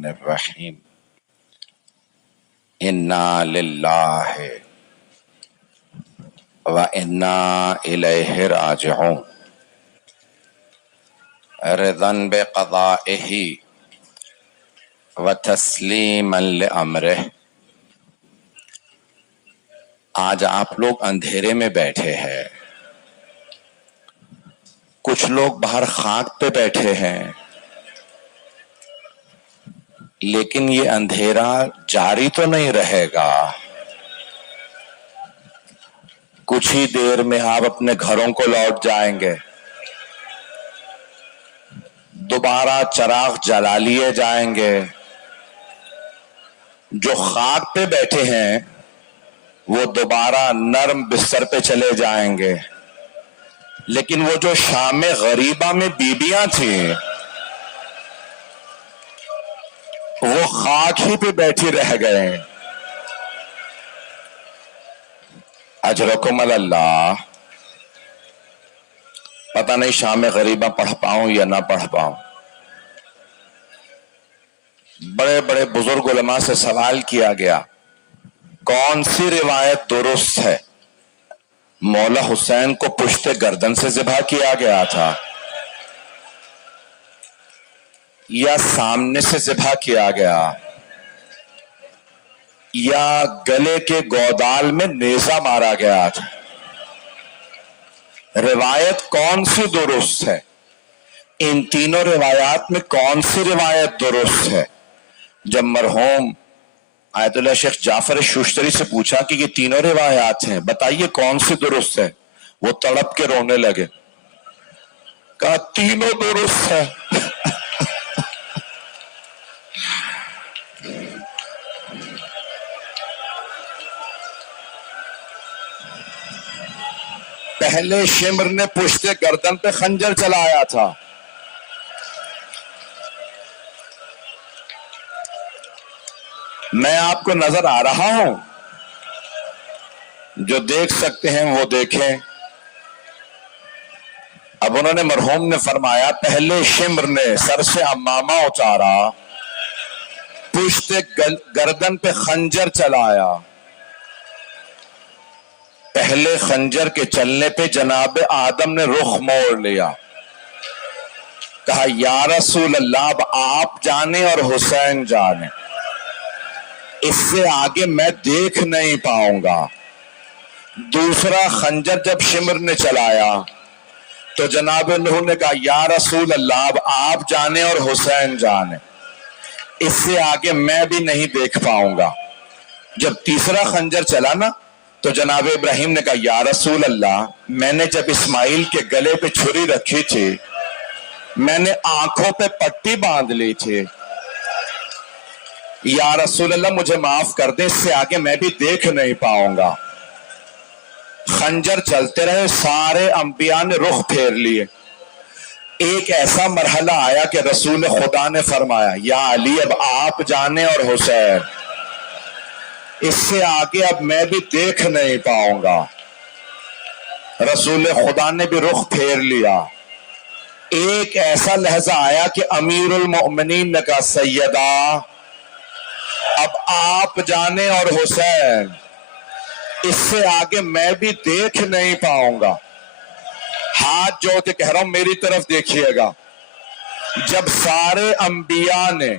الرحمن الرحیم انا للہ و انا الیہ راجعون رضا بقضائہ و تسلیما لامرہ۔ آج آپ لوگ اندھیرے میں بیٹھے ہیں، کچھ لوگ باہر خاک پہ بیٹھے ہیں، لیکن یہ اندھیرا جاری تو نہیں رہے گا۔ کچھ ہی دیر میں آپ اپنے گھروں کو لوٹ جائیں گے، دوبارہ چراغ جلا لیے جائیں گے۔ جو خاک پہ بیٹھے ہیں وہ دوبارہ نرم بستر پہ چلے جائیں گے، لیکن وہ جو شام غریبہ میں بیبیاں تھیں وہ خاک ہی پہ بیٹھی رہ گئے۔ اجرکم اللہ۔ پتہ نہیں شام غریبہ پڑھ پاؤں یا نہ پڑھ پاؤں۔ بڑے بڑے بزرگ علماء سے سوال کیا گیا کون سی روایت درست ہے؟ مولا حسین کو پشت گردن سے ذبح کیا گیا تھا یا سامنے سے ذبح کیا گیا یا گلے کے گودال میں نیزہ مارا گیا تھا؟ روایت کون سی درست ہے؟ ان تینوں روایات میں کون سی روایت درست ہے؟ جب مرحوم آیت اللہ شیخ جعفر شوشتری سے پوچھا کہ یہ تینوں روایات ہیں، بتائیے کون سی درست ہے، وہ تڑپ کے رونے لگے، کہا تینوں درست ہے۔ پہلے شمر نے پشت گردن پہ خنجر چلایا تھا، میں آپ کو نظر آ رہا ہوں، جو دیکھ سکتے ہیں وہ دیکھیں۔ اب انہوں نے مرحوم نے فرمایا پہلے شمر نے سر سے عمامہ اتارا، پشت گردن پہ خنجر چلایا، پہلے خنجر کے چلنے پہ جناب آدم نے رخ موڑ لیا، کہا یا رسول اللہ اب آپ جانے اور حسین جانے، اس سے آگے میں دیکھ نہیں پاؤں گا۔ دوسرا خنجر جب شمر نے چلایا تو جناب نوح نے کہا یا رسول اللہ اب آپ جانے اور حسین جانے، اس سے آگے میں بھی نہیں دیکھ پاؤں گا۔ جب تیسرا خنجر چلا نا تو جناب ابراہیم نے کہا یا رسول اللہ میں نے جب اسماعیل کے گلے پہ چھری رکھی تھی میں نے آنکھوں پہ پٹی باندھ لی تھی، یا رسول اللہ مجھے معاف کر دیں، اس سے آگے میں بھی دیکھ نہیں پاؤں گا۔ خنجر چلتے رہے، سارے انبیاء نے رخ پھیر لیے۔ ایک ایسا مرحلہ آیا کہ رسول خدا نے فرمایا یا علی اب آپ جانے اور حسین، اس سے آگے اب میں بھی دیکھ نہیں پاؤں گا۔ رسول خدا نے بھی رخ پھیر لیا۔ ایک ایسا لحظہ آیا کہ امیر المؤمنین نے کہا سیدہ اب آپ جانے اور حسین، اس سے آگے میں بھی دیکھ نہیں پاؤں گا۔ ہاتھ جوڑ کے کہہ رہا ہوں میری طرف دیکھیے گا۔ جب سارے انبیاء نے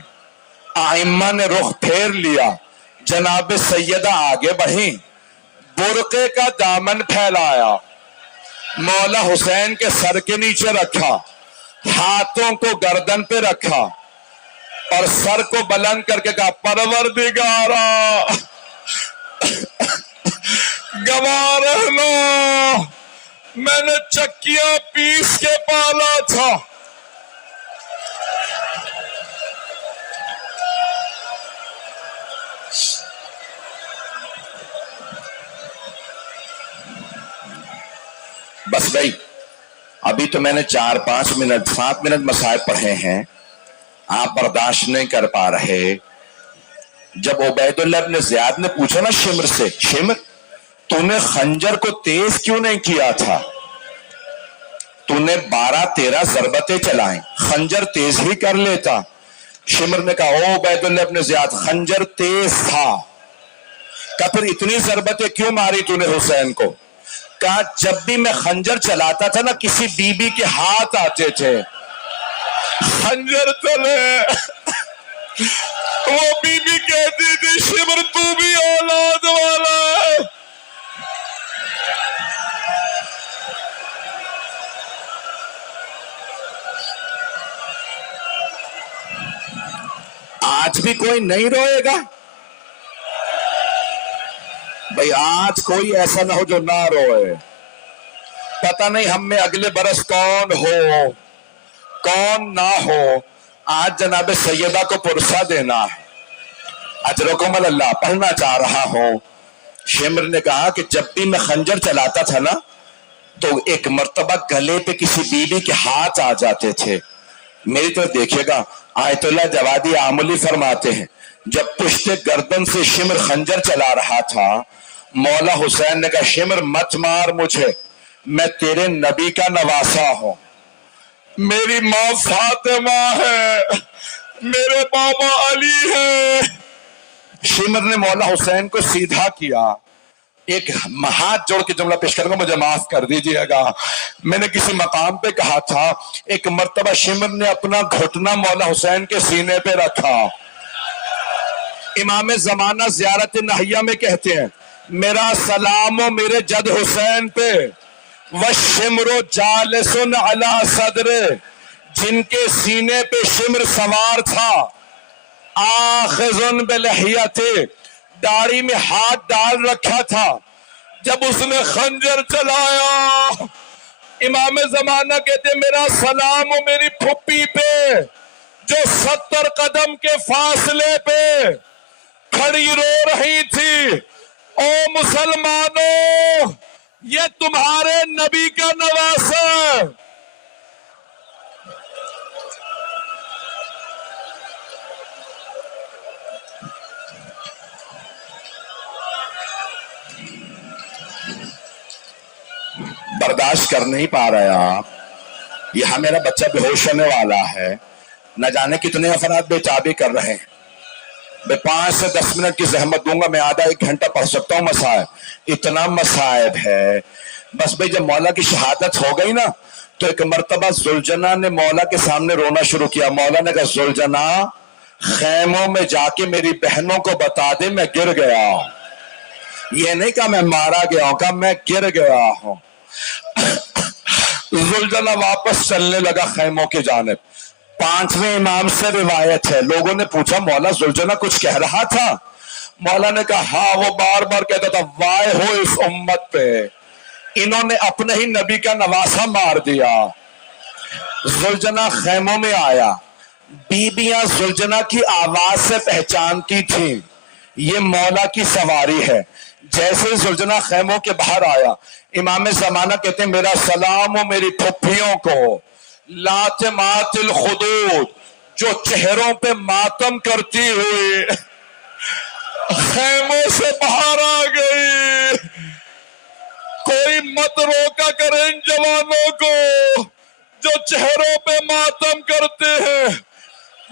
ائمہ نے رخ پھیر لیا، جناب سیدہ آگے بڑھیں، برقعے کا دامن پھیلایا، مولا حسین کے سر کے نیچے رکھا، ہاتھوں کو گردن پہ رکھا اور سر کو بلند کر کے کہا پروردگارا گواہ رہنا میں نے چکیاں پیس کے پالا تھا، بس بھائی ابھی تو میں نے 4-5 منٹ 7 منٹ مسائل پڑھے ہیں، آپ برداشت نہیں کر پا رہے۔ جب عبید اللہ ابن زیاد نے پوچھا نا شمر سے، شمر تو نے خنجر کو تیز کیوں نہیں کیا تھا؟ تو نے 12-13 ضربتیں چلائیں، خنجر تیز ہی کر لیتا۔ शिमर ने कहा ओ उबैदुल्लाह इब्न ज़ियाद, खंजर तेज था। कहा फिर इतनी ज़रबतें क्यों मारी तूने हुसैन को? कहा जब भी मैं खंजर चलाता था ना, किसी बीबी के हाथ आते थे, खंजर चले वो बीबी कहती थी शिमर तू भी औलाद वाला है। आज भी कोई नहीं रोएगा भाई, आज कोई ऐसा ना हो जो ना रोए। पता नहीं हम में अगले बरस कौन हो कौन ना हो। आज जनाब सैयदा को पुरसा देना है, अजरकुम अल्लाह पढ़ना चाह रहा हूं। शिमर ने कहा कि जब भी मैं खंजर चलाता था ना, तो एक मर्तबा गले पे किसी बीबी के हाथ आ जाते थे। मेरी तरफ देखिएगा, आयतुल्लाह जवादी आमुली फरमाते हैं, जब पुश्ते गर्दन से शिमर खंजर चला रहा था, मौला हुसैन ने कहा शिमर मत मार मुझे, मैं तेरे नबी का नवासा हूं, मेरी माँ फातिमा है, मेरे बाबा अली है। शिमर ने मौला हुसैन को सीधा किया। एक हाथ जोड़ के जुमला पेश करूंगा, मुझे माफ कर दीजिएगा। मैंने किसी मकाम पे कहा था, एक मर्तबा शिमर ने अपना घुटना मौला हुसैन के सीने पे रखा। इमाम जमाना ज़ियारत नहिया में कहते हैं, मेरा सलाम मेरे जद हुसैन पे, वशिमरो जालिसुन अला सदरे, जिनके सीने पे शिमर सवार था, आखिजुन बिलहियते, दाढ़ी में हाथ डाल रखा था। जब उसने खंजर चलाया, इमाम जमाना कहते मेरा सलाम मेरी फुप्पी पे, जो 70 कदम के फासले पे खड़ी रो रही थी, ओ मुसलमानों, ये तुम्हारे नबी का नवासा। बर्दाश्त कर नहीं पा रहे आप, यहां मेरा बच्चा बेहोश होने वाला है, न जाने कितने अफराद बेताबी कर रहे हैं। मैं 5 से 10 मिनट की जहमत दूंगा, मैं आधा 1 घंटा पढ़ सकता हूँ मसाइब, इतना मसाइब है। बस भाई जब मौला की शहादत हो गई ना, तो एक मर्तबा जुलजना ने मौला के सामने रोना शुरू किया। मौला ने कहा जुलजना, खैमों में जाके मेरी बहनों को बता दे मैं गिर गया हूं। ये नहीं कहा मैं मारा गया हूं, कहा मैं गिर गया हूं। जुलजना वापस चलने लगा खैमों की जानिब। 5वें इमाम से रिवायत है, लोगों ने पूछा मौला जुलजना कुछ कह रहा था? मौला ने कहा हाँ, वो बार बार कहता था वाय हो इस उम्मत पे, इन्होंने अपने ही नबी का नवासा मार दिया। जुलजना खैमों में आया, बीबियां जुलजना की आवाज से पहचानती थी ये मौला की सवारी है। जैसे जुलजना खैमों के बाहर आया, इमाम जमाना कहते हैं मेरा सलाम हो मेरी फुफ्फियों को, लाते मातिल खुदूद, जो चेहरों पे मातम करती हुई खैमों से बाहर आ गई। कोई मत रोका करे इन जवानों को जो चेहरों पे मातम करते हैं।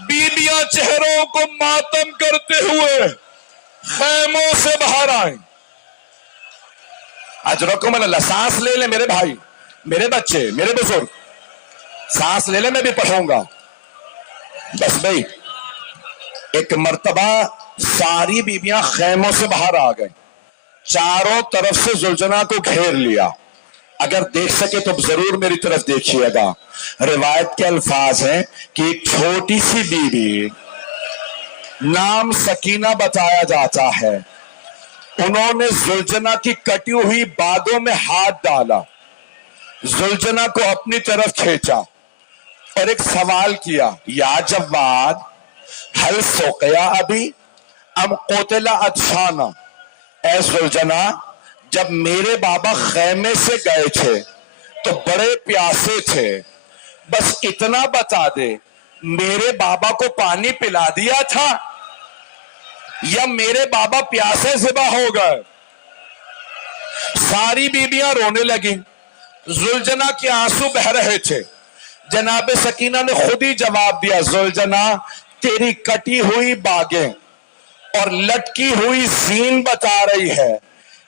बीबियां चेहरों को मातम करते हुए खैमों से बाहर आए। अजरकुम अल्लाह, सांस ले ले मेरे भाई, मेरे बच्चे, मेरे बुजुर्ग, सांस ले ले, मैं भी पढ़ूंगा। बस भाई एक मर्तबा सारी बीबियां खैमों से बाहर आ गई, चारों तरफ से जुलजना को घेर लिया। अगर देख सके तो जरूर मेरी तरफ देखिएगा। रिवायत के अल्फाज हैं कि एक छोटी सी बीबी, नाम सकीना बताया जाता है, उन्होंने जुलजना की कटी हुई बागों में हाथ डाला, जुलजना को अपनी तरफ खींचा और एक सवाल किया, या जवाद हल सोकया अभी अम कोतला अदशाना। ऐ जुलजना, जब मेरे बाबा खैमे से गए थे तो बड़े प्यासे थे, बस इतना बता दे मेरे बाबा को पानी पिला दिया था या मेरे बाबा प्यासे ज़िबा हो गए? सारी बीबियां रोने लगी, जुलजना के आंसू बह रहे थे। जनाब सकीना ने खुद ही जवाब दिया, जुलजना तेरी कटी हुई बागें और लटकी हुई जीन बता रही है,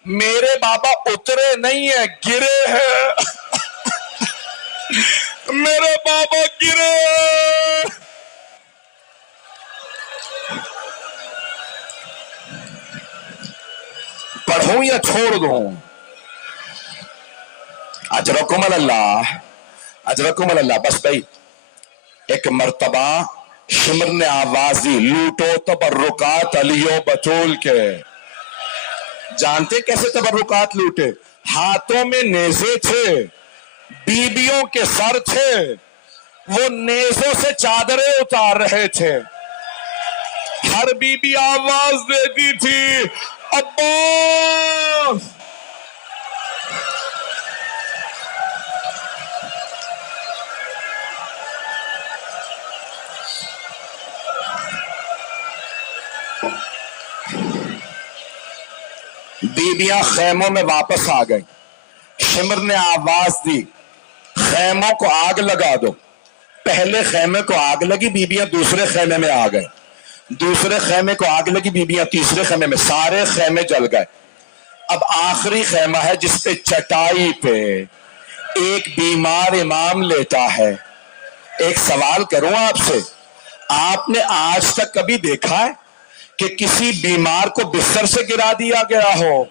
मेरे बाबा उतरे नहीं है, गिरे हैं। मेरे बाबा गिरे हैं। पढ़ूं या छोड़ दूं? अजरकुम अल्लाह, अजरकुम अल्लाह। बस भाई, एक मर्तबा शिमर ने आवाज दी, लूटो तबर्रुकात अलियो बतूल के। जानते कैसे तबर्रुकात लूटे? हाथों में नेज़े थे, बीबियों के सर थे, वो नेज़ों से चादरें उतार रहे थे। हर बीबी आवाज देती थी, अब्बास। बीबियां खैमों में वापस आ गई। शिमर ने आवाज दी, खैमों को आग लगा दो। पहले खैमे को आग लगी, बीबियां दूसरे खैमे में आ गई। दूसरे खैमे को आग लगी, बीबियां तीसरे खैमे में। सारे खैमे जल गए। अब आखिरी खैमा है जिसपे चटाई पे एक बीमार इमाम लेटा है। एक सवाल करूं आपसे, आपने आज तक कभी देखा है कि किसी बीमार को बिस्तर से गिरा दिया गया हो?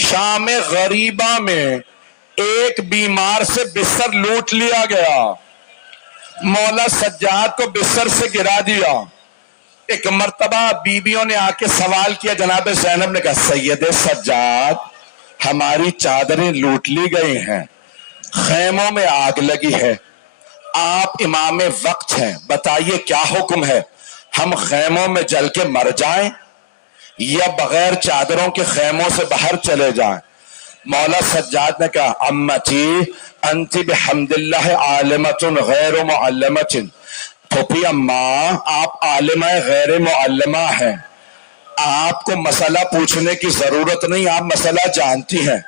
शाम गरीबा में एक बीमार से बिस्तर लूट लिया गया, मौला सज्जाद को बिस्तर से गिरा दिया। एक मर्तबा बीबियों ने आके सवाल किया, जनाब ज़ैनब ने कहा, सैयद सज्जाद, हमारी चादरें लूट ली गई हैं, खैमों में आग लगी है, आप इमाम वक्त हैं, बताइए क्या हुक्म है? हम खैमों में जल के मर जाएं या बगैर चादरों के खैमों से बाहर चले जाएं? मौला सज्जाद ने कहा, अम्मती अंति बिहम्दिल्लाह आलिमतुन गैर मुअल्लमतिन। फूफी अम्मा, आप आलिमा गैर मुअल्लमा हैं, आपको मसला पूछने की जरूरत नहीं, आप मसला जानती हैं।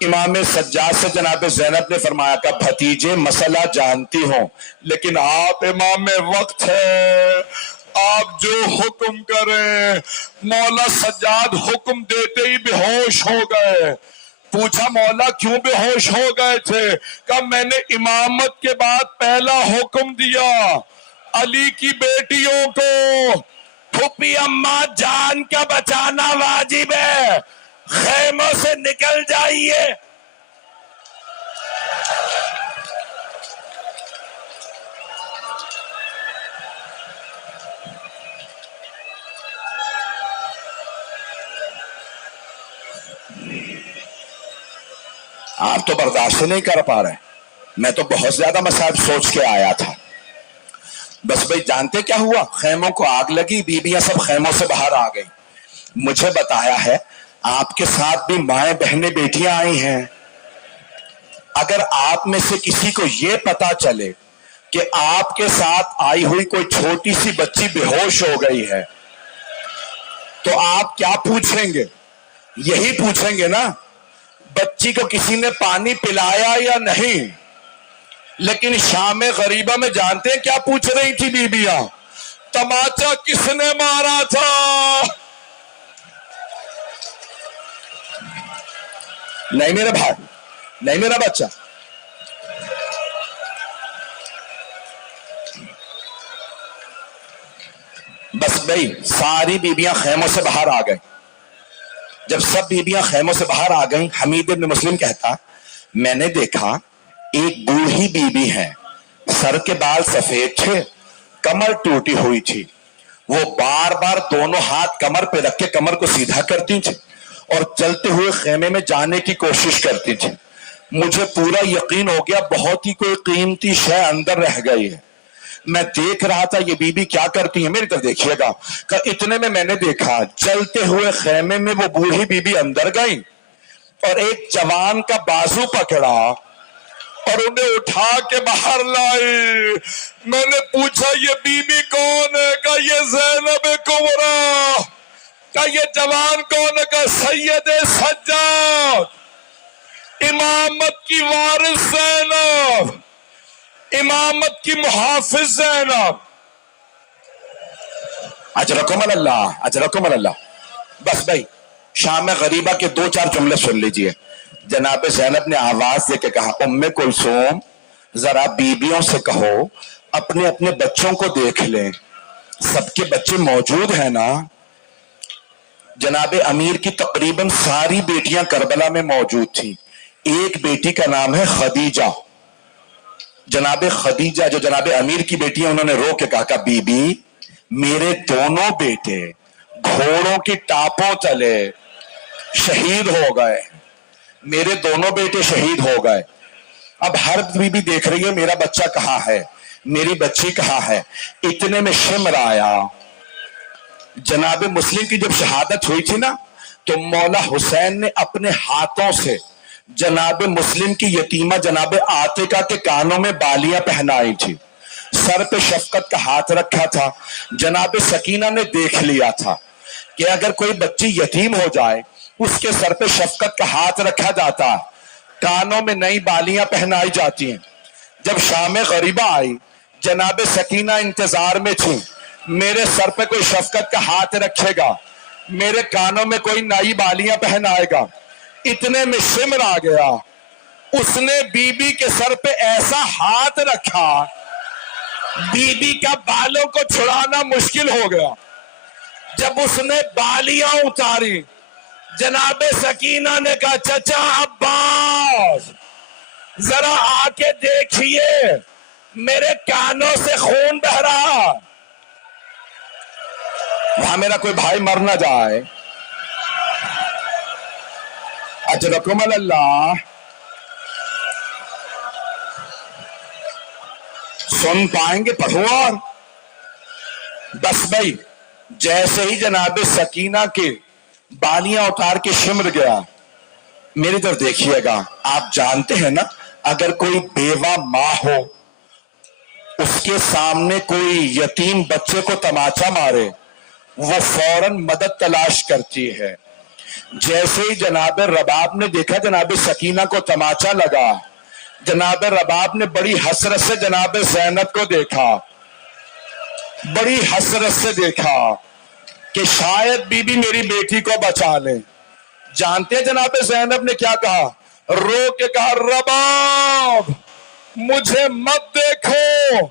इमाम सज्जाद से जनाब ज़ैनब ने फरमाया कि भतीजे मसला जानती हो, लेकिन आप इमाम वक्त है, आप जो हुक्म करें। मौला सज्जाद हुक्म देते ही बेहोश हो गए। पूछा, मौला क्यों बेहोश हो गए थे? कहा, मैंने इमामत के बाद पहला हुक्म दिया अली की बेटियों को, फूफी अम्मा जान का बचाना वाजिब है, खैमों से निकल जाइए। आप तो बर्दाश्त नहीं कर पा रहे, मैं तो बहुत ज्यादा मसाइल सोच के आया था। बस भाई, जानते क्या हुआ? खैमों को आग लगी, बीबियां सब खैमों से बाहर आ गई। मुझे बताया है आपके साथ भी माएं बहनें बेटियां आई हैं। अगर आप में से किसी को यह पता चले कि आपके साथ आई हुई कोई छोटी सी बच्ची बेहोश हो गई है, तो आप क्या पूछेंगे? यही पूछेंगे ना, बच्ची को किसी ने पानी पिलाया या नहीं। लेकिन शाम गरीबा में जानते हैं क्या पूछ रही थी बीबियां? तमाचा किसने मारा था? नहीं मेरा भाई, नहीं मेरा बच्चा। बस भाई, सारी बीबियां खैमों से बाहर आ गई। जब सब बीबियां खैमों से बाहर आ गईं, हमीद इब्न मुस्लिम कहता, मैंने देखा एक बूढ़ी बीबी है, सर के बाल सफेद थे, कमर टूटी हुई थी, वो बार बार दोनों हाथ कमर पे रख के कमर को सीधा करती थी और चलते हुए खेमे में जाने की कोशिश करती थी। मुझे पूरा यकीन हो गया बहुत ही कोई कीमती शय अंदर रह गई है। मैं देख रहा था ये बीबी क्या करती है, मेरी तरफ देखिएगा। इतने में मैंने देखा चलते हुए खेमे में वो बूढ़ी बीबी अंदर गई और एक जवान का बाजू पकड़ा और उन्हें उठा के बाहर लाई। मैंने पूछा, ये बीबी कौन है? का ये ज़ैनब कुबरा। का ये जवान कौन है? का सैयद सज्जाद, इमामत की वारिस ज़ैनब, इमामत की मुहाफिज ज़ैनब। اجرکم اللہ، اجرکم اللہ. بس بھائی شام غریبہ کے دو چار جملے سن لیجئے. جناب زینب نے آواز دے کے کہا ام کلثوم ذرا بیویوں سے کہو اپنے اپنے بچوں کو دیکھ لیں، سب کے بچے موجود ہیں نا. جناب امیر کی تقریباً ساری بیٹیاں کربلا میں موجود تھیں. ایک بیٹی کا نام ہے خدیجہ. جناب خدیجہ جو جناب امیر کی بیٹی ہیں انہوں نے رو کے کہا کہ بی بی میرے دونوں بیٹے گھوڑوں کی ٹاپوں تلے شہید ہو گئے، میرے دونوں بیٹے شہید ہو گئے. اب ہر بی بی دیکھ رہی ہے میرا بچہ کہاں ہے، میری بچی کہاں ہے. اتنے میں شمر آیا. جناب مسلم کی جب شہادت ہوئی تھی نا تو مولا حسین نے اپنے ہاتھوں سے جناب مسلم کی یتیمہ جناب عاتقہ کے کانوں میں بالیاں پہنائی تھی، سر پہ شفقت کا ہاتھ رکھا تھا. جناب سکینہ نے دیکھ لیا تھا کہ اگر کوئی بچی یتیم ہو جائے اس کے سر پہ شفقت کا ہاتھ رکھا جاتا، کانوں میں نئی بالیاں پہنائی جاتی ہیں. جب شام غریبہ آئی جناب سکینہ انتظار میں تھی میرے سر پہ کوئی شفقت کا ہاتھ رکھے گا، میرے کانوں میں کوئی نئی بالیاں پہنائے گا. اتنے میں شمر آ گیا، اس نے بی بی کے سر پہ ایسا ہاتھ رکھا بی بی کا بالوں کو چھڑانا مشکل ہو گیا. جب اس نے بالیاں اتاری جناب سکینہ نے کہا چچا عباس ذرا آ کے دیکھیے میرے کانوں سے خون بہ رہا، وہاں میرا کوئی بھائی مر نہ جائے. اجرکم اللہ. سن پائیں گے پڑھو. اور بس بھائی جیسے ہی جناب سکینہ کے بالیاں اتار کے شمر گیا، میری طرف دیکھیے گا. آپ جانتے ہیں نا اگر کوئی بیوہ ماں ہو اس کے سامنے کوئی یتیم بچے کو تماچا مارے وہ فوراً مدد تلاش کرتی ہے. جیسے ہی جناب رباب نے دیکھا جناب سکینہ کو تماچا لگا، جناب رباب نے بڑی حسرت سے جناب زینب کو دیکھا، بڑی حسرت سے دیکھا کہ شاید بی بی میری بیٹی کو بچا لے. جانتے ہیں جناب زینب نے کیا کہا؟ رو کے کہا رباب مجھے مت دیکھو،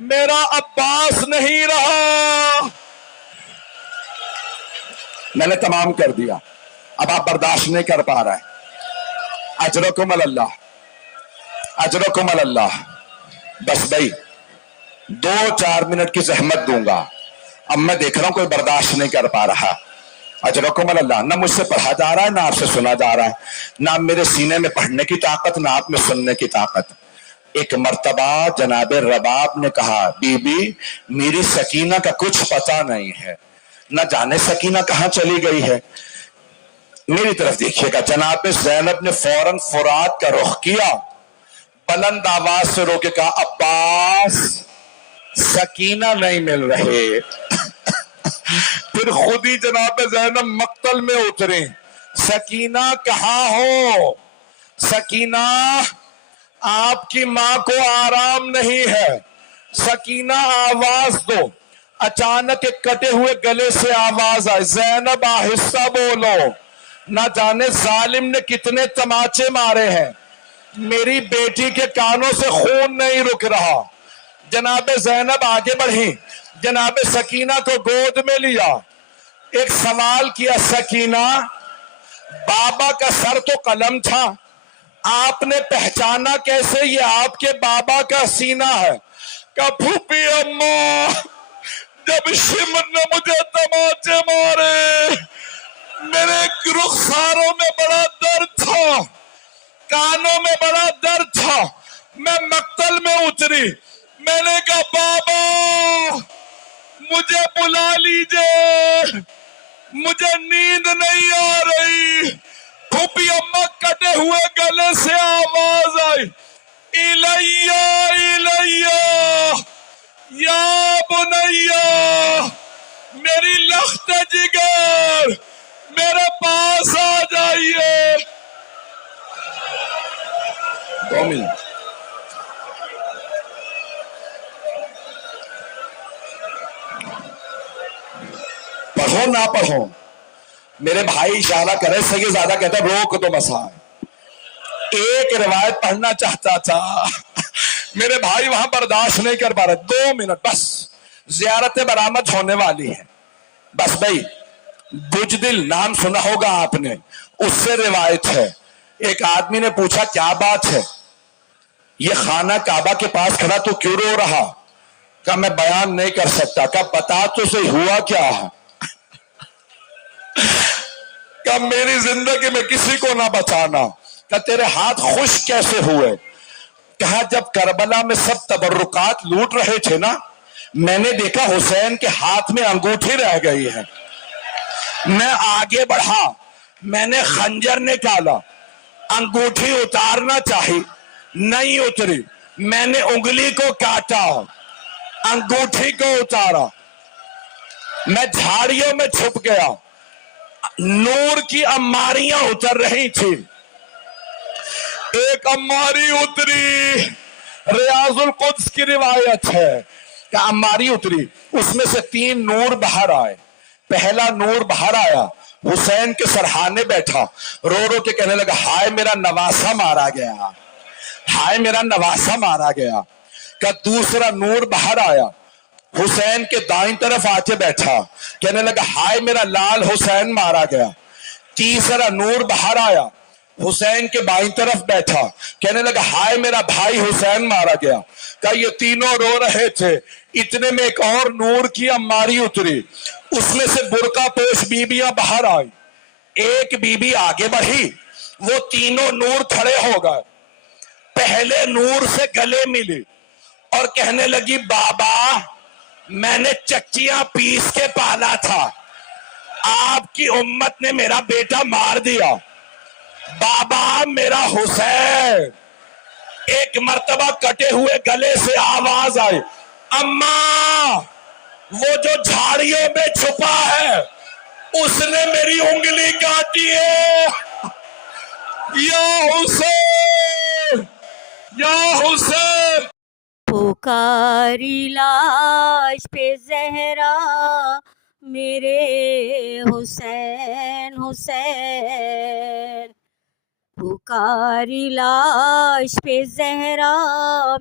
میرا عباس نہیں رہا. میں نے تمام کر دیا، اب آپ برداشت نہیں کر پا رہے. اجرکم اللہ، اجرکم اللہ. بس بھائی دو چار منٹ کی زحمت دوں گا، اب میں دیکھ رہا ہوں کوئی برداشت نہیں کر پا رہا. اجرکم اللہ. نہ مجھ سے پڑھا جا رہا ہے نہ آپ سے سنا جا رہا ہے، نہ میرے سینے میں پڑھنے کی طاقت نہ آپ میں سننے کی طاقت. ایک مرتبہ جناب رباب نے کہا بی بی میری سکینہ کا کچھ پتہ نہیں ہے، نہ جانے سکینہ کہاں چلی گئی ہے. میری طرف دیکھیے گا. جناب زینب نے فوراً فرات کا رخ کیا، بلند آواز سے رو کے کہا عباس سکینہ نہیں مل رہے. پھر خود ہی جناب زینب مقتل میں اترے، سکینہ کہاں ہو؟ سکینہ آپ کی ماں کو آرام نہیں ہے، سکینہ آواز دو. اچانک ایک کٹے ہوئے گلے سے آواز آئی زینب آہستہ بولو، نہ جانے ظالم نے کتنے تماچے مارے ہیں، میری بیٹی کے کانوں سے خون نہیں رک رہا. جناب زینب آگے بڑھی، جناب سکینہ کو گود میں لیا، ایک سوال کیا سکینہ بابا کا سر تو قلم تھا، آپ نے پہچانا کیسے یہ آپ کے بابا کا سینہ ہے؟ کہ پھوپھی اماں جب شمر نے مجھے تماچے مارے میرے رخساروں میں بڑا درد تھا، کانوں میں بڑا درد تھا، میں مقتل میں اتری، میں نے کہا بابا مجھے بلا لیجئے، مجھے نیند نہیں آ رہی. پھوپھی اماں کٹے ہوئے گلے سے آواز آئی الیہ الیہ یا بنیہ، میری لخت جگر میرے پاس آ جائیے. 2 منٹ. پڑھو نہ پڑھو. میرے بھائی اشارہ کرے, سید زیادہ کہتا ہے روک دو مسائل. ایک روایت پڑھنا چاہتا تھا, میرے بھائی وہاں برداشت نہیں کر پا رہے. 2 منٹ بس, زیارت برآمد ہونے والی ہے. بس بھائی, بجدل نام سنا ہوگا آپ نے, اس سے روایت ہے. ایک آدمی نے پوچھا کیا بات ہے, یہ خانہ کعبہ کے پاس کھڑا تو کیوں رو رہا؟ کہا میں بیان نہیں کر سکتا. کہا بتا تو صحیح ہوا کیا ہے؟ کہا میری زندگی میں کسی کو نہ بچانا. کہا تیرے ہاتھ خشک کیسے ہوئے؟ کہا جب کربلا میں سب تبرکات لوٹ رہے تھے نا, میں نے دیکھا حسین کے ہاتھ میں انگوٹھی رہ گئی ہے. میں آگے بڑھا, میں نے خنجر نکالا, انگوٹھی اتارنا چاہی, نہیں اتری. میں نے انگلی کو کاٹا, انگوٹھی کو اتارا. میں جھاڑیوں میں چھپ گیا, نور کی اماریاں اتر رہی تھی. ایک اماری اتری, ریاض القدس کی روایت ہے کہ اماری اتری, اس میں سے 3 نور باہر آئے. پہلا نور باہر آیا, حسین کے سرہانے بیٹھا, رو رو کے کہنے لگا ہائے میرا نواسا مارا گیا, ہائے میرا نواسا مارا گیا. کہ دوسرا نور باہر آیا, حسین کے دائیں طرف آ کے بیٹھا, کہنے لگا ہائے میرا لال حسین مارا گیا. تیسرا نور باہر آیا, حسین کے بائیں طرف بیٹھا, کہنے لگا ہائے میرا بھائی حسین مارا گیا. کہ یہ تینوں رو رہے تھے, اتنے میں ایک اور نور کی اماری اتری, اس میں سے برقع پوش بیبیاں باہر آئی. ایک بی بی آگے بڑھی, وہ تینوں نور کھڑے ہو گئے. پہلے نور سے گلے ملی اور کہنے لگی بابا میں نے چکیاں پیس کے پالا تھا, آپ کی امت نے میرا بیٹا مار دیا. بابا میرا حسین. ایک مرتبہ کٹے ہوئے گلے سے آواز آئی, اماں وہ جو جھاڑیوں میں چھپا ہے اس نے میری انگلی کاٹی ہے. یا حسین, یا حسین. پکاری لاش پہ زہرا میرے حسین حسین. پکاری لاش پہ زہرا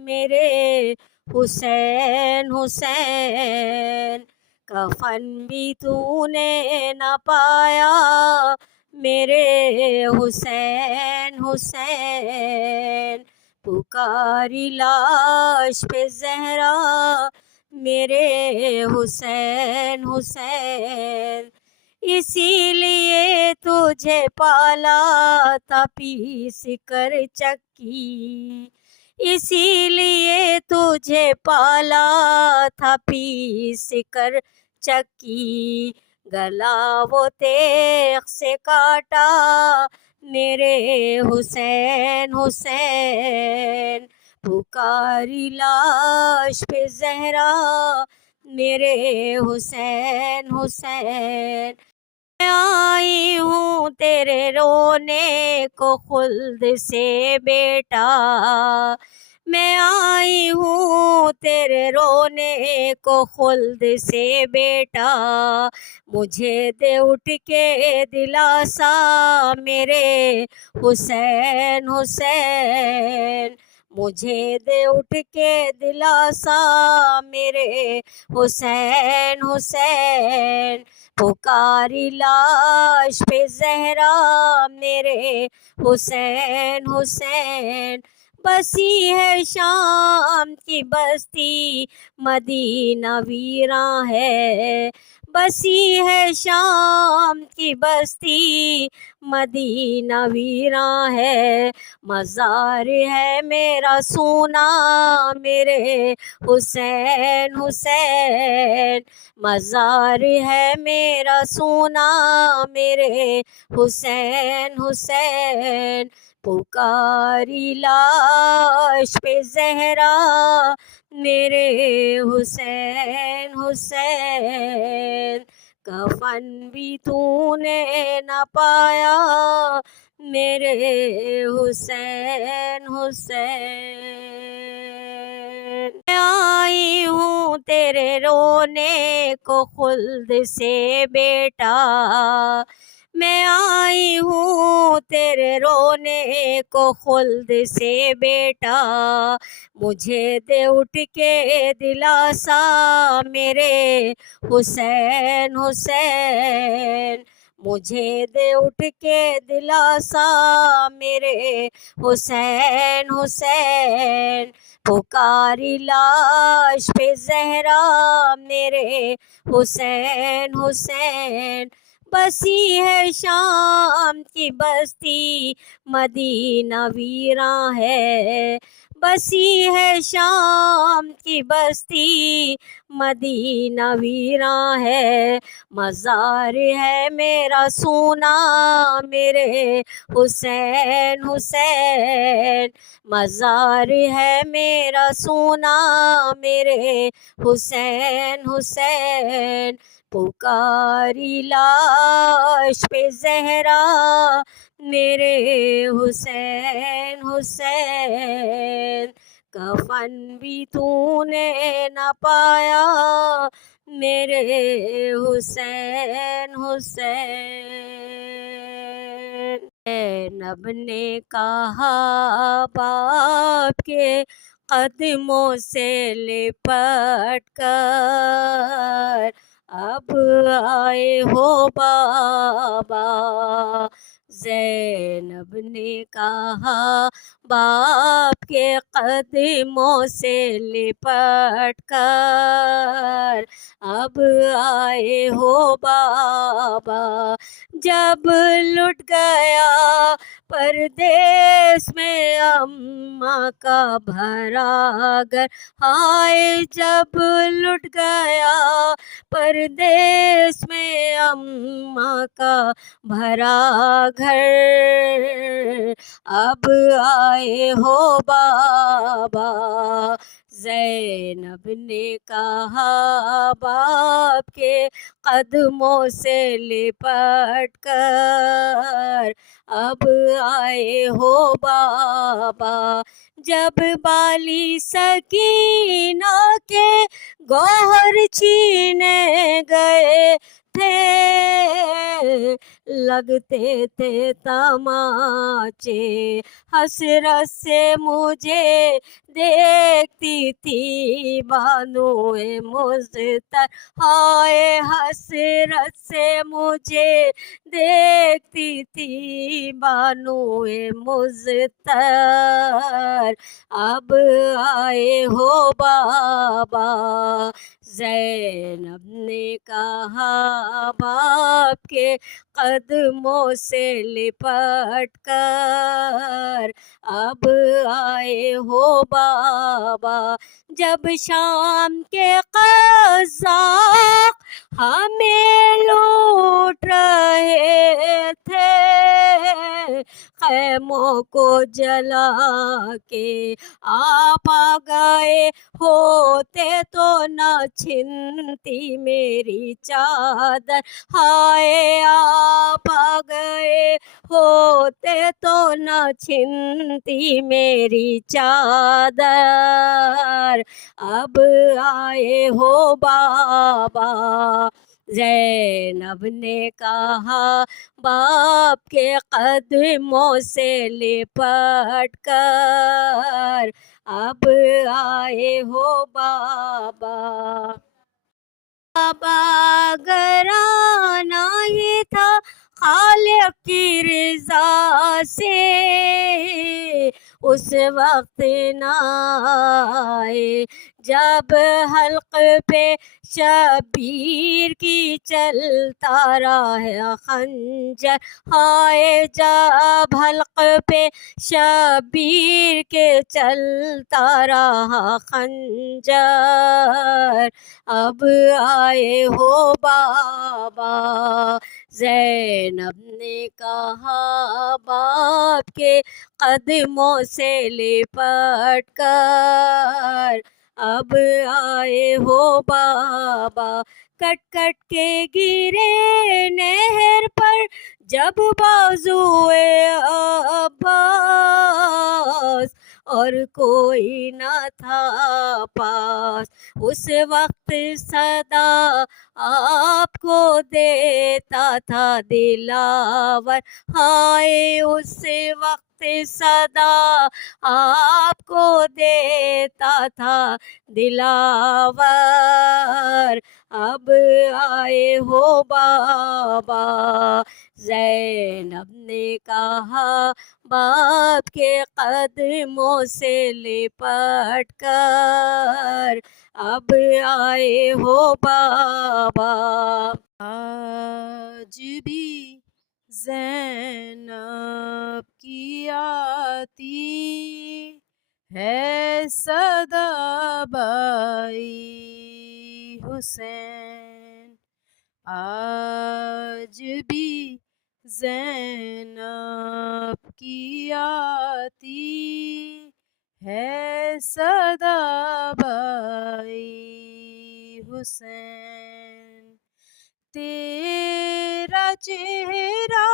میرے حسین حسین. کفن بھی تو نے نہ پایا میرے حسین حسین. پکاری لاش پہ زہرا میرے حسین حسین. اسی لیے تجھے پالا تھا پیس کر چکی, اسی لیے تجھے پالا تھا پیس کر چکی. گلا وہ تیغ سے کاٹا میرے حسین حسین. پکاری لاش پہ زہرا میرے حسین حسین. میں آئی ہوں تیرے رونے کو خلد سے بیٹا, میں آئی ہوں تیرے رونے کو خلد سے بیٹا. مجھے دے اٹھ کے دلاسا میرے حسین حسین. مجھے دے اٹھ کے دلاسا میرے حسین حسین. پکاری لاش پہ زہرا میرے حسین حسین. بسی ہے شام کی بستی مدینہ ویراں ہے, بسی ہے شام کی بستی مدینہ ویراں ہے. مزار ہے میرا سونا میرے حسین حسین. مزار ہے میرا سونا میرے حسین حسین. پکاری لاش پہ زہرا میرے حسین حسین. کفن بھی تو نے نہ پایا میرے حسین حسین. मैं आई हूँ तेरे रोने को खुल्द से बेटा, मैं आई हूँ तेरे रोने को खुल्द से बेटा, मुझे दे उठ के दिलासा मेरे हुसैन हुसैन, मुझे दे उठ के दिलासा मेरे हुसैन हुसैन, पुकारी लाश पे ज़हरा मेरे हुसैन हुसैन, बसी है शाम की बस्ती मदीना वीरां है, बसी है शाम की बस्ती मदीना वीरां है, मज़ार है मेरा सोना मेरे हुसैन हुसैन, मज़ार है मेरा सोना मेरे हुसैन हुसैन, पुकारी लाश पे ज़हरा मेरे हुसैन हुसैन, कफन भी तूने न पाया मेरे हुसैन हुसैन। ज़ैनब ने कहा बाप के कदमों से लिपट कर, अब आए हो बाबा। ज़ैनब ने कहा बाप के कदमों से लिपट कर, अब आए हो बाबा। जब लुट गया परदेस में अम्मा का भरा घर, हाय जब लुट गया परदेस में अम्मा का भरा घर, अब आए हो बाबा। ज़ैनब ने कहा बाप के कदमों से लिपट कर, अब आए हो बाबा। जब बाली सकीना के गौहर छीने गए थे, लगते थे तमाचे हसरत से मुझे देखती थी बानुए मुज़्तर, हाय हसरत से मुझे देखती थी बानुए मुज़्तर, अब आए हो बाबा। ज़ैनब ने कहा बाप के कदमों से लिपट कर, अब आए हो बाबा। जब शाम के क़ज़्ज़ाक़ हमें लूट रहे थे, खैमों को जला के आप आ गए होते तो न छिनती मेरी चादर, हाय आप आ गए होते तो न छिनती मेरी चादर, अब आए हो बाबा। ज़ैनब ने कहा बाप के कदमों से लिपट कर, अब आए हो बाबा। बाबा घराना ही था खालिक की रज़ा से, उस वक्त न आए जब हल्क पे शबीर की चलता रहा खंजर, हाय जब हल्क पे शबीर के चलता रहा खंजर, अब आए हो बाबा। ज़ैनब ने कहा बाप के कदमों से लिपट कर, अब आए हो बाबा। कट कट के गिरे नहर पर जब बाजुए अब्बास, اور کوئی نہ تھا پاس، اس وقت صدا آپ کو دیتا تھا دلاور، ہائے اس وقت صدا آپ کو دیتا تھا دلاور، اب آئے ہو بابا، زینب نے کہا باپ کے قدموں سے لپٹ کر، اب آئے ہو بابا۔ آج بھی زینب کی آتی ہے صدا بائی حسین، آج بھی زینب کی آتی ہے صدا بائی حسین، تیرا چہرہ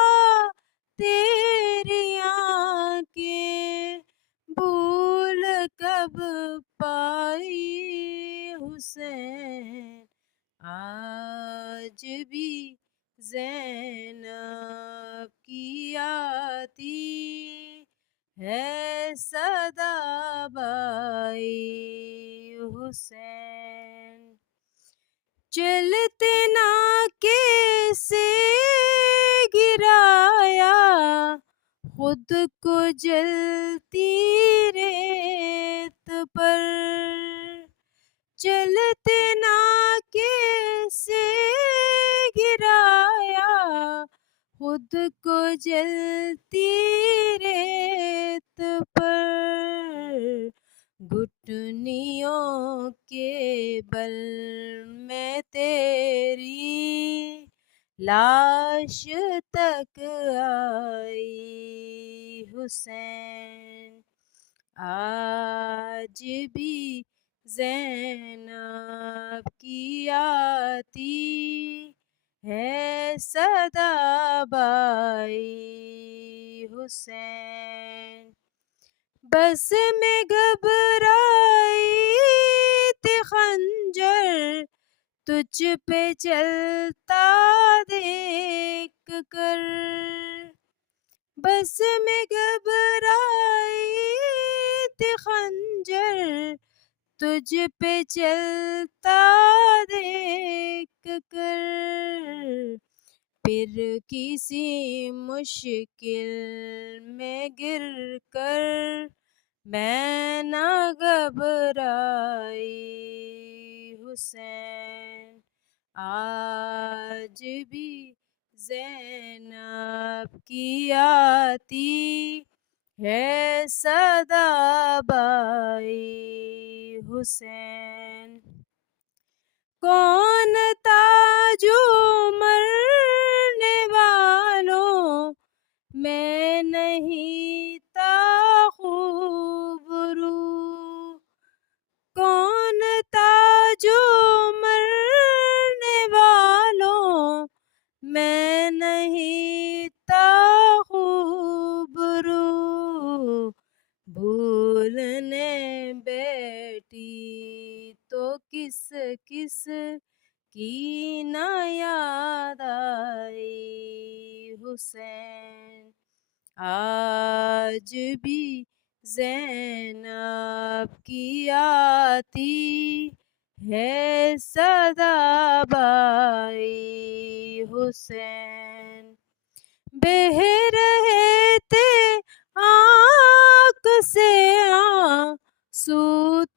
تیری آنکھیں بھول کب پائی حسین، آج بھی زینب کی آتی ہے صدا بائی حسین، چلتے نا کیسے گرایا خود کو جلتی ریت پر، چلتے نا کیسے گرایا خود کو جلتی ریت پر، گھٹنیوں کے بل میں تیری لاش تک آئی حسین، آج بھی زینب کی آتی ہے صدا بائی حسین، بس میں گھبرائی تھی خنجر تجھ پہ چلتا دیکھ کر، بس میں گھبرائی تھی خنجر تجھ پہ چلتا دیکھ کر، پھر کسی مشکل میں گر کر میں نہ گھبرائی حسین، آج بھی زینب کی آتی ہے صدا بائی حسین، کون تھا جو مرنے والوں میں نہیں تھا خوبرو، کون تھا جو مرنے والوں میں نہیں تھا خوبرو، بھولنے بیٹھی تو کس کس کی نہ یاد آئی حسین، آج بھی زینب کی آتی ہے صدا بائی حسین، بہہ رہے تھے آنکھ سے آنسو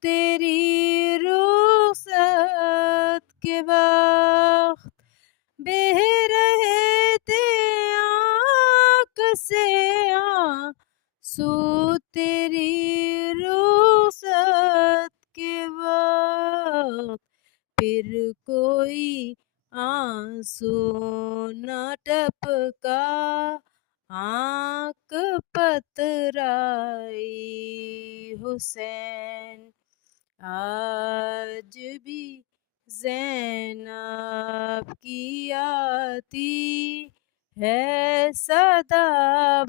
تیری رخصت کے وقت، بہہ رہے تھے آنکھ سے آنسو تیری رخصت کے وقت، پھر کوئی آنسو نہ ٹپکا آنکھ پترائی حسین، آج بھی زینب کی آتی ہے صدا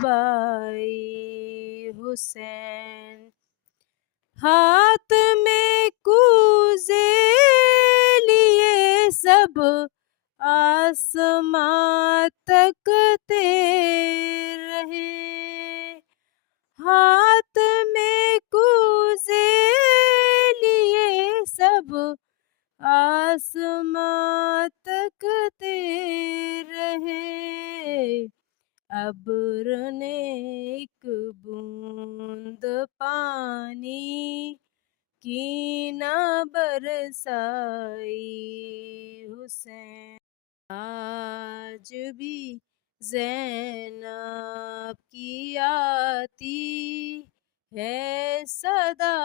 بائی حسین، हाथ में कूजे लिए सब आसमां तकते रहे। हाथ में कूजे लिए सब आसमां तकते रहे। अब्र ने एक बूंद पानी की न बरसाई हुसैन। आज भी ज़ैनब की आती है सदा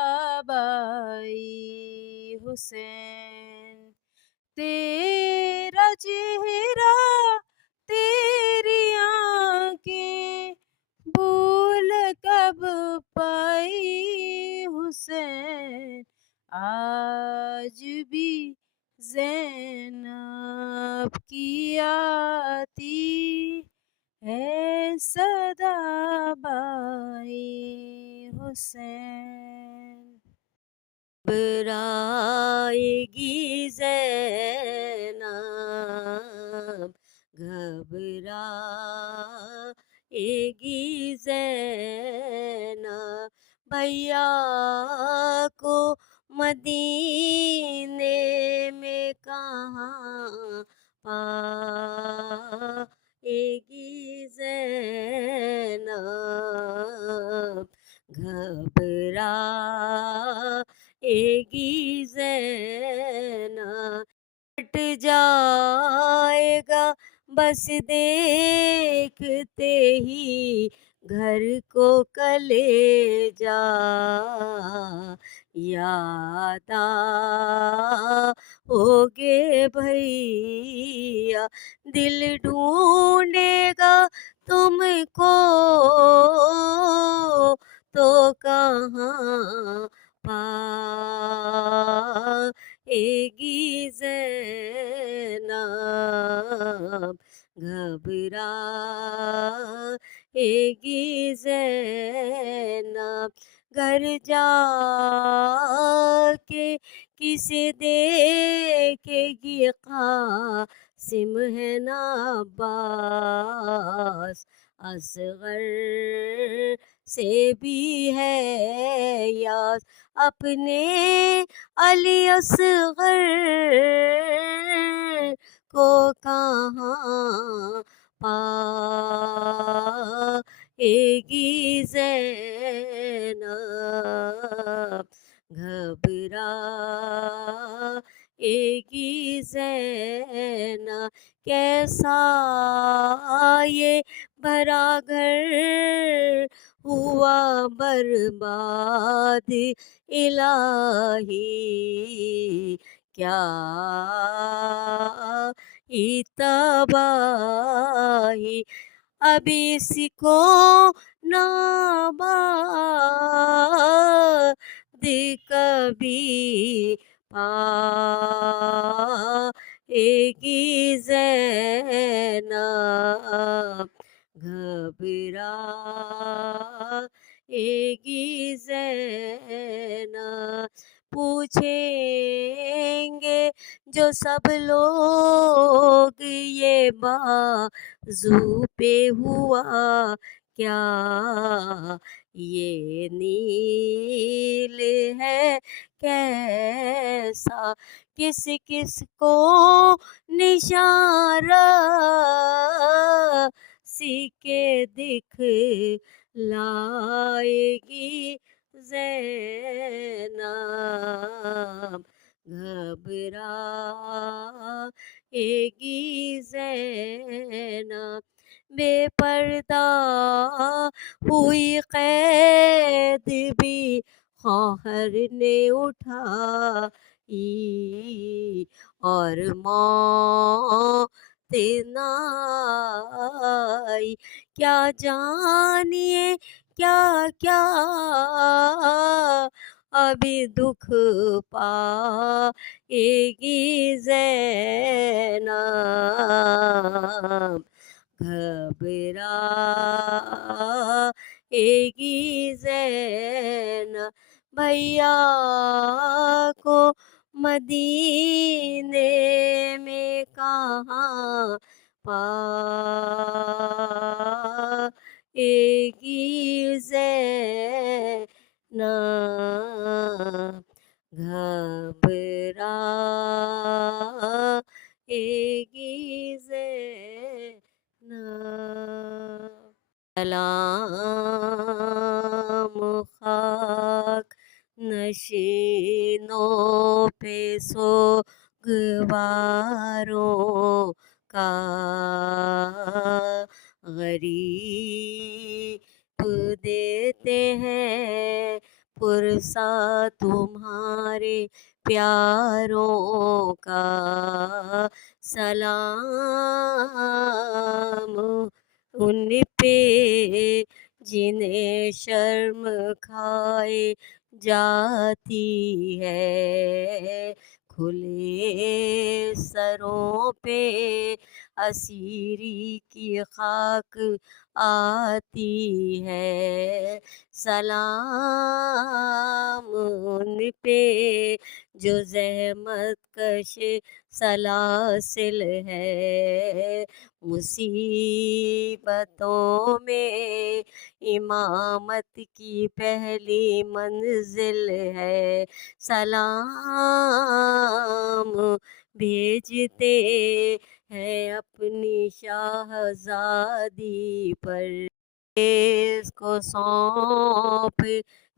बाई हुसैन। तेरा चेहरा तेरी आँखें भूल कब पाई हुसैन। आज भी ज़ैनब की आती है सदा बाई हुसैन। घबराएगी ज़ैनब, घबराएगी ज़ैनब, भैया को मदीने में कहाँ पाएगी ज़ैनब, घबराएगी ज़ैनब, हट जाएगा बस देखते ही घर को कलेजा, याद आओगे भैया, दिल ढूंढेगा तुमको तो कहाँ पाएगी ज़ैनब, घबराएगी ज़ैनब, घर जाके किसे देखेगी कासिम है ना अब्बास, असगर से भी है यास, अपने अली असगर को कहाँ पाएगी ज़ैनब, घबराएगी ज़ैनब, कैसा ये भरा घर हुआ बर्बाद इलाही, क्या ही तबाही, अभी इसको नाबाद कभी पाएगी ज़ैनब, घबराएगी ज़ैनब, पूछेंगे जो सब लोग ये बाजू पे हुआ क्या, ये नील है कैसा, किस किस को निशारा सीके दिखलाएगी ज़ैनब, घबराएगी ज़ैनब, बेपर्दा हुई कैद भी खौहर ने उठाई, और मौत न आई, क्या जानिए क्या क्या अभी दुख पाएगी ज़ैनब, घबराएगी ज़ैनब, भैया पाएगी ज़ैनब, घबराएगी ज़ैनब। सलाम खाक नशीनों पे सोगवारों का, गरीब देते हैं पुरसा तुम्हारे प्यारों का। सलाम उन पे जिन्हें शर्म खाए जाती है, खुले सरों पे असीरी की खाक आती है। सलाम उन पे जो ज़हमत कश सलासिल है, मुसीबतों में इमामत की पहली मंजिल है। सलाम भेजते हैं अपनी शाहज़ादी पर, इसको सौंप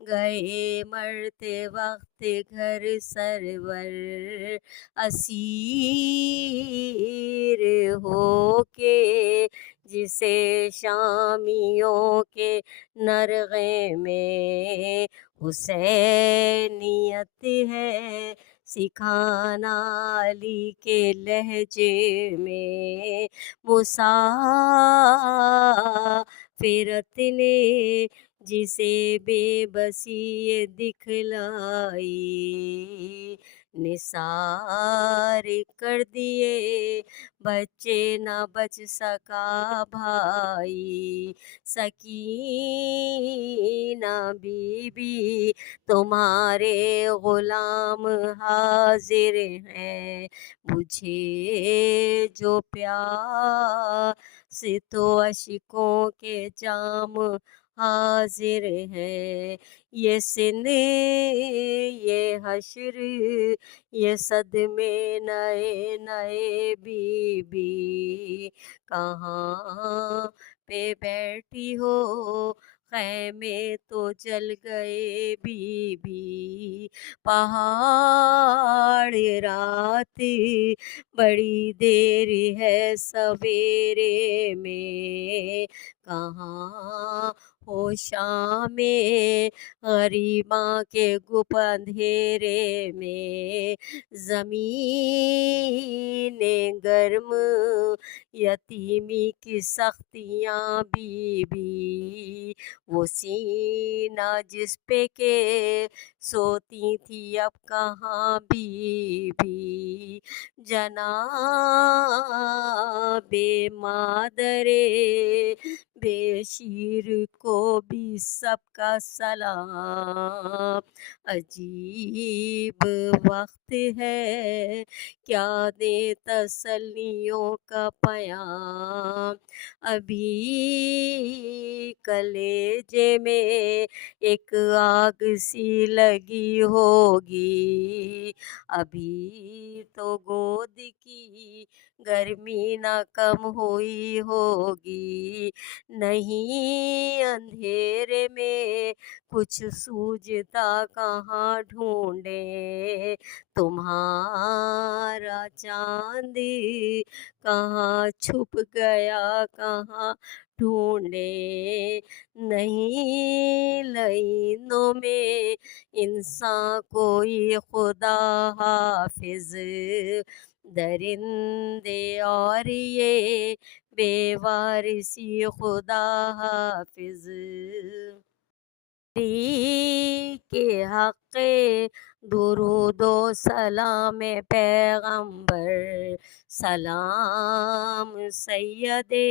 गए मरते वक्त घर सरवर, असीर हो के जिसे शामियों के नरगे में हुसैनियत है सिखाना अली के लहजे में। मुसाफिरत ने जिसे बेबसी ये दिखलाई, निसार कर दिए बच्चे न बच सका भाई। सकीना बीबी तुम्हारे गुलाम हाजिर हैं, मुझे जो प्यास तो अशकों के जाम हाजिर हैं। ये सिन ये हश्र ये सदमे नए नए बीबी, कहाँ पे बैठी हो खैमे तो जल गए बीबी। पहाड़ रात बड़ी देर है सवेरे में, कहाँ हो शामे गरीबा के गुप अंधेरे में। ज़मीने गर्म यतीमी की सख्तियाँ बीबी, वो सीना जिस पे के सोती थी अब कहाँ बीबी। जनाबे मादरे बेशीर को भी सबका सलाम, अजीब वक्त है क्या दे तसल्लियों का पयाम। अभी कलेजे में एक आग सी लगी होगी, अभी तो गोद की गर्मी ना कम हुई होगी। नहीं अंधेरे में कुछ सूझता कहाँ ढूंढे, तुम्हारा चांद कहाँ छुप गया कहाँ ढूंढे। नहीं लाइनों में इंसान कोई खुदा हाफिज, दरिंदे और ये बेवारिसी खुदा हाफिज। के हक़े दुरूदो सलाम पैगंबर, सलाम सैयदे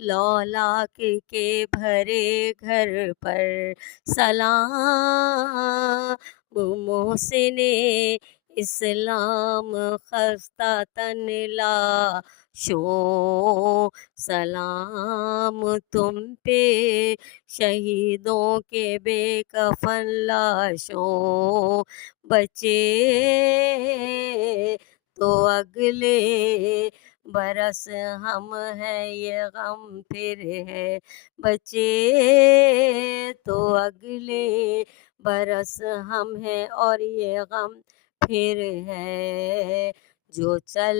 लौलाक के भरे घर पर। सलाम मोहसिने इस्लाम खस्ता तन ला شو سلام تم پہ شہیدوں کے بے کفن لاشوں، بچے تو اگلے برس ہم ہیں یہ غم پھر ہے، بچے تو اگلے برس ہم ہیں اور یہ غم پھر ہے، جو چل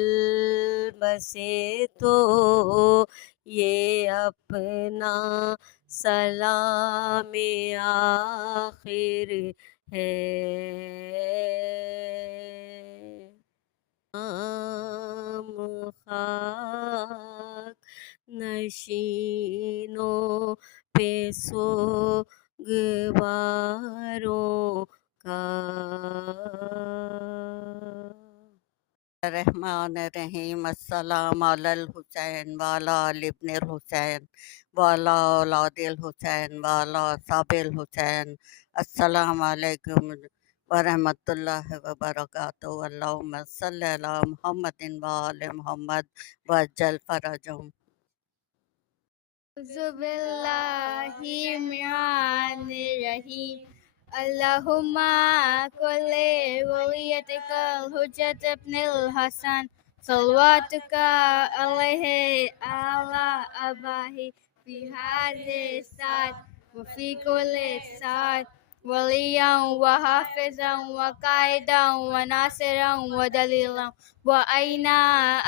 بسے تو یہ اپنا سلام آخر ہے۔ خاک نشینوں پہ سوگواروں کا الرحمن الرحیم۔ السلام علی الحسین والا ابن الحسین والا اولاد الحسین والا صاب الحسین۔ السلام علیکم ورحمۃ اللہ وبرکاتہ۔ اللہم صلی علی محمد وآل محمد وعجل فرجهم۔ أعوذ بالله من الرحيم اللهم كل وليتك الحجة ابن الحسن صلواتك عليه على أباه في هذه الساعة وفي كل ساعة وليا وحافظا وقائدا وناصرا ودليلا وأين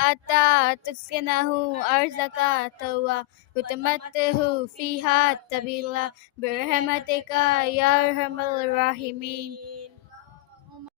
أتى تسكنه أرزك توا وتمته فيها تبيلا برحمتك يا أرحم الراحمين۔